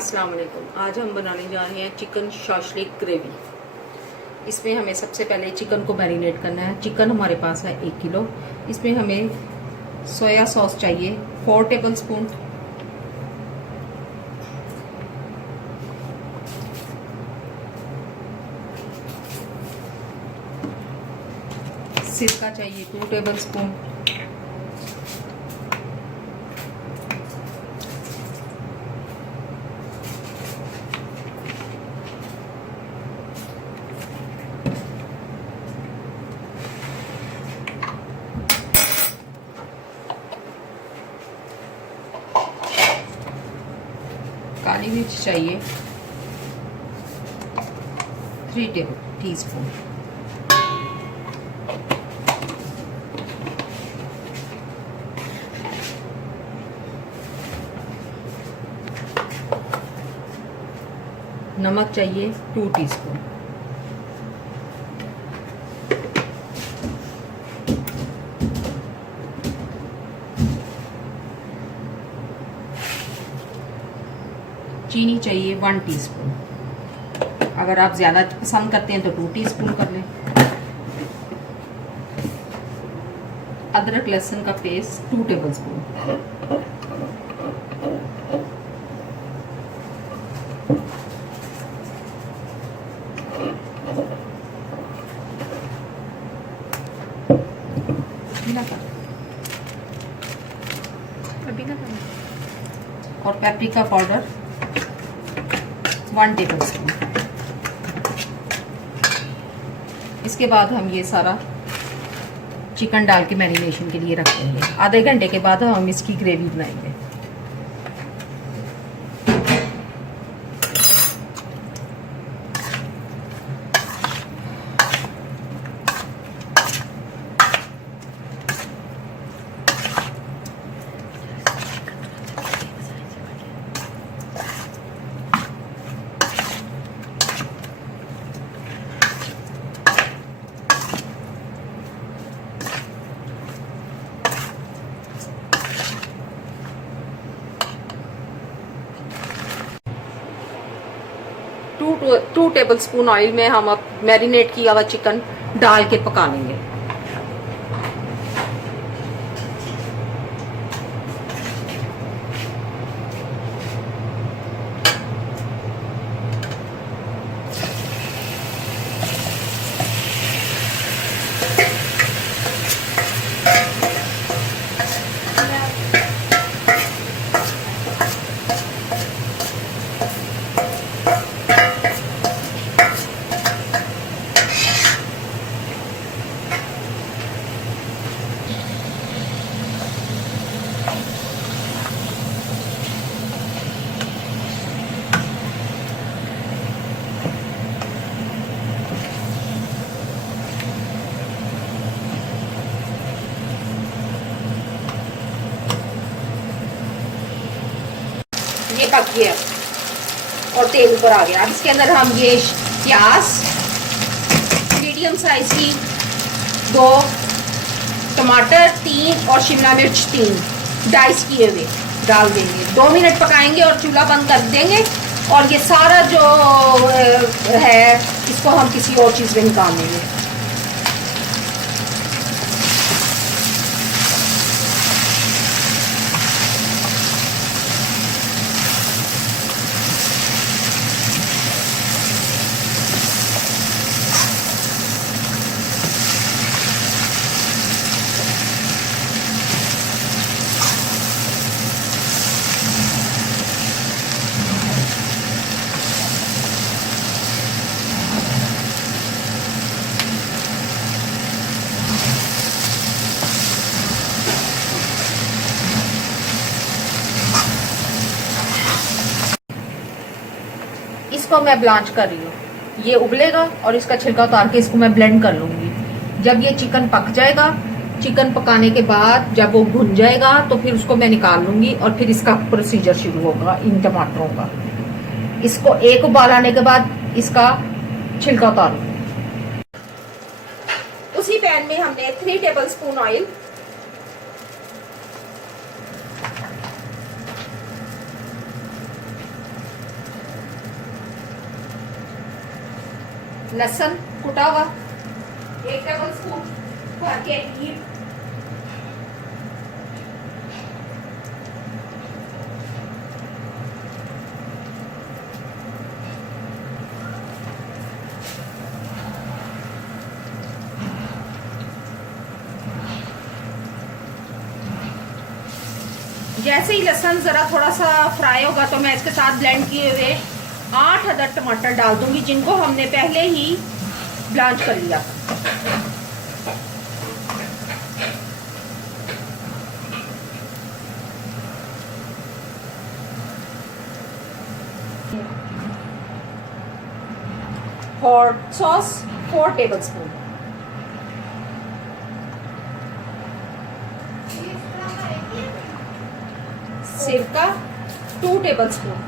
अस्सलाम वालेकुम। आज हम बनाने जा रहे हैं चिकन शाशलिक ग्रेवी। इसमें हमें सबसे पहले चिकन को मैरिनेट करना है। चिकन हमारे पास है 1 किलो। इसमें हमें सोया सॉस चाहिए 4 टेबल स्पून, सिरका चाहिए 2 टेबल स्पून, काली मिर्च चाहिए 3 टीस्पून, नमक चाहिए 2 टीस्पून, चीनी चाहिए 1 टीस्पून। अगर आप ज़्यादा पसंद करते हैं तो 2 टीस्पून कर लें। अदरक लहसुन का पेस्ट 2 टेबल स्पून, और पेपरिका पाउडर 1 टेबल स्पून। इसके बाद हम ये सारा चिकन डाल के मैरिनेशन के लिए रख देंगे। आधे घंटे के बाद हम इसकी ग्रेवी बनाएंगे। टू टेबल स्पून ऑयल में हम अब मैरिनेट किया हुआ चिकन डाल के पका लेंगे। ये पक गया और तेल ऊपर आ गया। अब इसके अंदर हम ये प्याज मीडियम साइज की 2, टमाटर 3 और शिमला मिर्च 3 डाइस किए हुए डाल देंगे। 2 मिनट पकाएंगे और चूल्हा बंद कर देंगे। और ये सारा जो है इसको हम किसी और चीज़ में निकाल लेंगे। इसको मैं ब्लांच कर रही हूँ। ये उबलेगा और इसका छिलका उतार के इसको मैं ब्लेंड कर लूंगी। जब ये चिकन पक जाएगा, चिकन पकाने के बाद जब वो भुन जाएगा तो फिर उसको मैं निकाल लूंगी और फिर इसका प्रोसीजर शुरू होगा इन टमाटरों का। इसको एक उबाल आने के बाद इसका छिलका उतार लूंगी। उसी पैन में हमने 3 टेबल स्पून ऑयल, लहसुन कुटा हुआ 1 टेबल स्पून भर के घी, जैसे ही लहसुन ज़रा थोड़ा सा फ्राई होगा तो मैं इसके साथ ब्लेंड किए हुए 8 अदर टमाटर डाल दूंगी, जिनको हमने पहले ही ब्लांच कर लिया। हॉट सॉस 4 टेबल स्पून, सिरका 2 टेबल स्पून,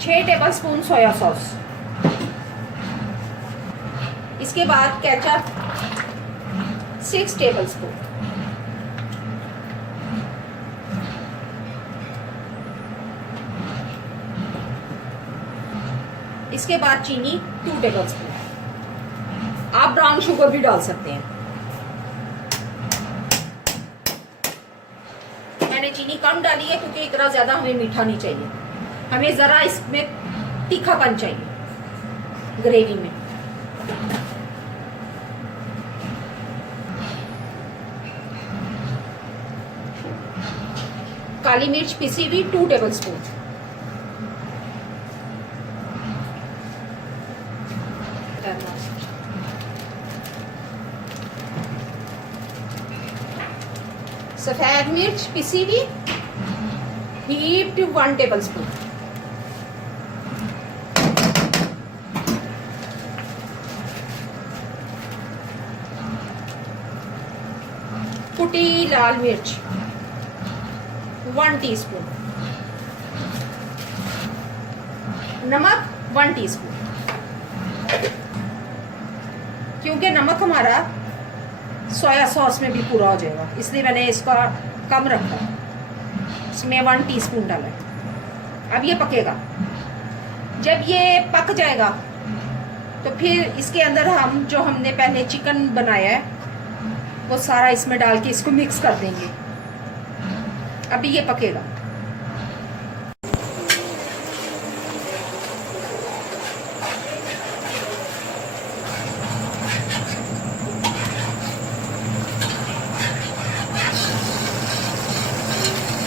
छह टेबल स्पून सोया सॉस। इसके बाद केचप 6 टेबल स्पून, इसके बाद चीनी 2 टेबल स्पून। आप ब्राउन शुगर भी डाल सकते हैं, मैंने चीनी कम डाली है क्योंकि इतना ज्यादा हमें मीठा नहीं चाहिए, हमें जरा इसमें तीखापन चाहिए ग्रेवी में। काली मिर्च पिसी हुई 2 टेबल स्पून, सफेद मिर्च पिसी हुई हीप्ड 1 टेबल स्पून, कुटी लाल मिर्च 1 टीस्पून, नमक 1 टीस्पून। क्योंकि नमक हमारा सोया सॉस में भी पूरा हो जाएगा, इसलिए मैंने इसका कम रखा, इसमें 1 टीस्पून डाला। अब ये पकेगा, जब ये पक जाएगा तो फिर इसके अंदर हम जो हमने पहले चिकन बनाया है वो सारा इसमें डाल के इसको मिक्स कर देंगे। अभी ये पकेगा।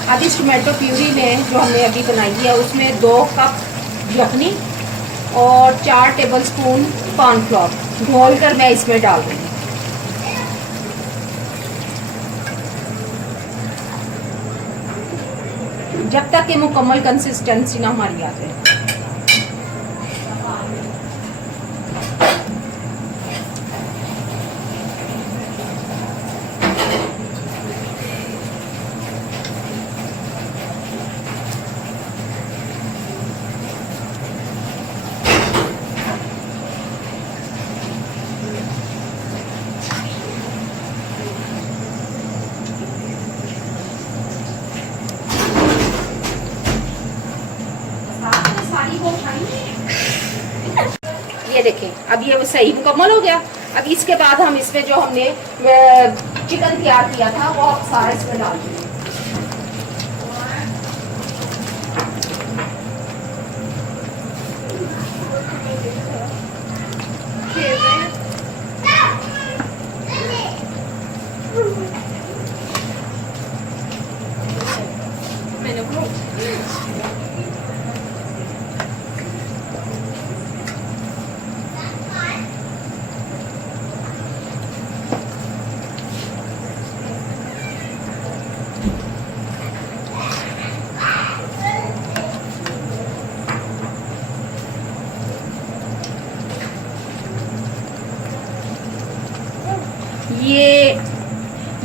अब इस टोमेटो प्यूरी में जो हमने अभी बनाई है उसमें 2 कप यखनी और 4 टेबल स्पून कॉर्नफ्लोर घोल कर मैं इसमें डाल दूँगी। जब तक कि मुकम्मल कंसिस्टेंसी ना हमारी आ जाए। ये देखें, अब ये सही मुकम्मल हो गया। अब इसके बाद हम इसमें जो हमने चिकन तैयार किया था वो आप सारा इसमें डाल देंगे।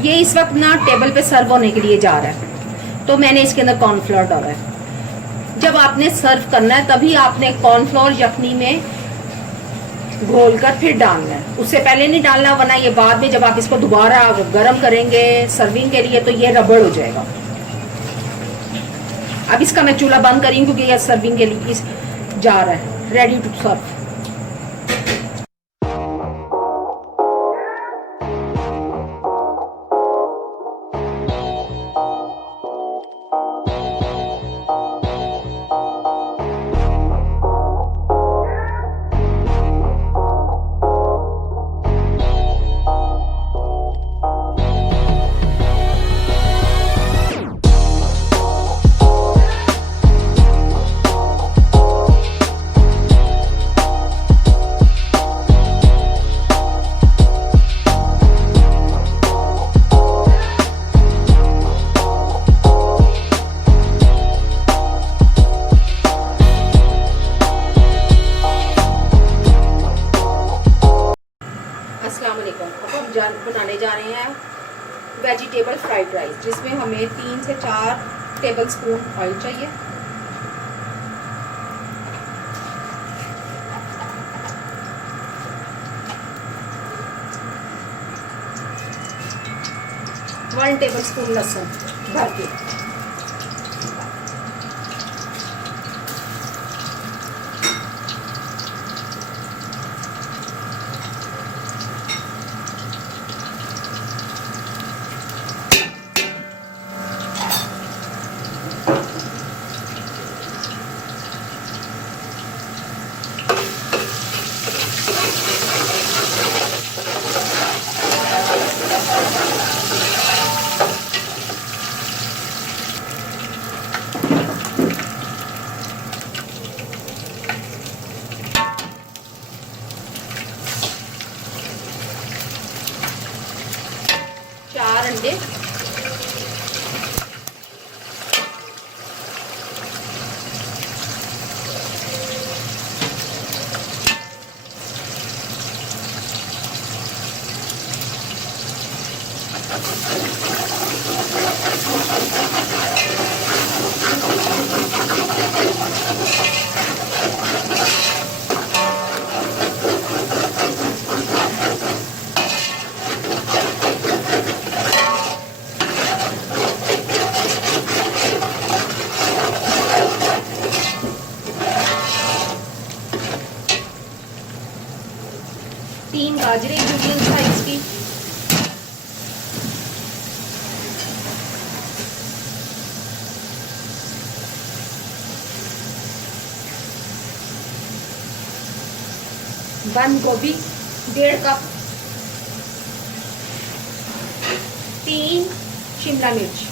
ये इस वक्त ना टेबल पे सर्व होने के लिए जा रहा है, तो मैंने इसके अंदर कॉर्नफ्लोर डाला है। जब आपने सर्व करना है तभी आपने कॉर्नफ्लोर यखनी में घोल कर फिर डालना है, उससे पहले नहीं डालना, वरना ये बाद में जब आप इसको दोबारा गर्म करेंगे सर्विंग के लिए तो ये रबड़ हो जाएगा। अब इसका मैं चूल्हा बंद करी क्योंकि ये सर्विंग के लिए जा रहा है, रेडी टू सर्व। अस्सलाम वालेकुम। अब हम बनाने जा रहे हैं वेजिटेबल फ्राइड राइस, जिसमें हमें 3 से 4 टेबल स्पून ऑयल चाहिए। वन टेबल स्पून लहसुन भर के, चार अंडे, तीन गाजरें मीडियम साइज की, बंद गोभी 1.5 कप, 3 शिमला मिर्च,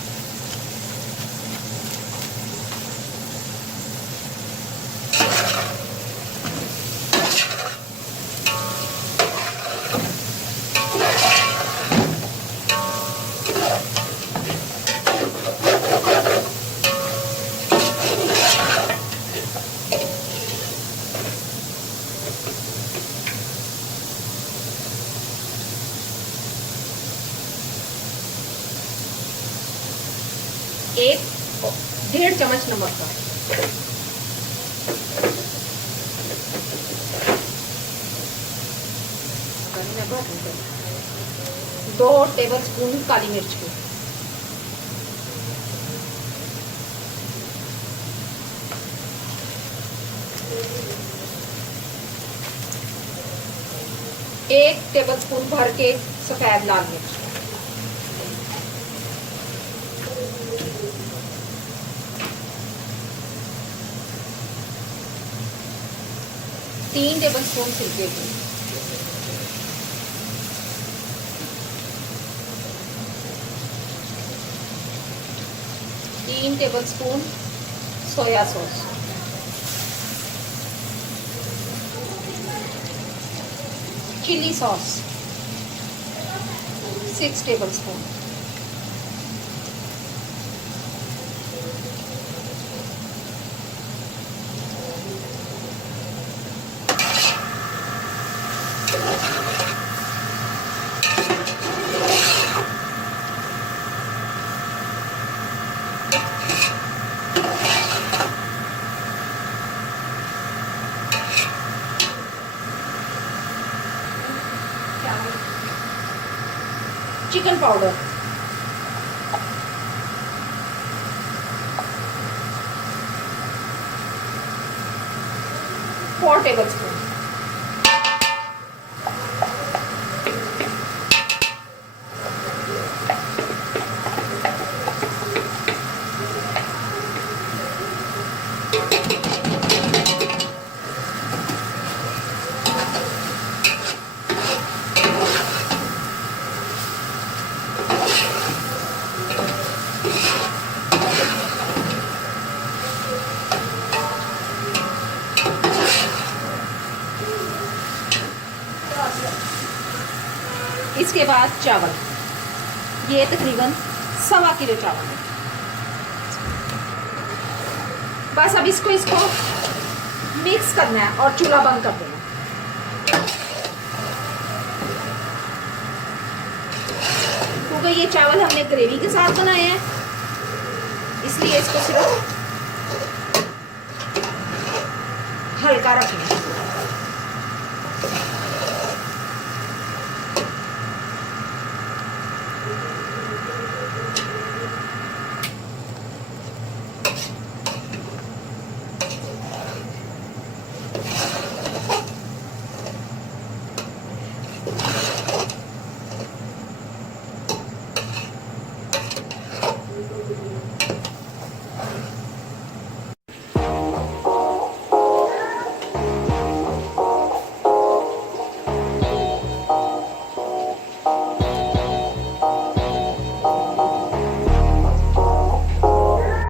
एक 1.5 चम्मच नमक का, दो टेबल स्पून काली मिर्च की, एक टेबल स्पून भर के सफेद लाल मिर्च, 3 टेबल स्पून सिरके की, 3 table spoon soya sauce, chilli sauce 6 table spoon, chicken powder, 4 tablespoon. इसके बाद चावल, ये तकरीबन 1.25 किलो चावल है। बस अब इसको मिक्स करना है और चूल्हा बंद कर देना। क्योंकि ये चावल हमने ग्रेवी के साथ बनाए हैं, इसलिए इसको सिर्फ हल्का रखना है।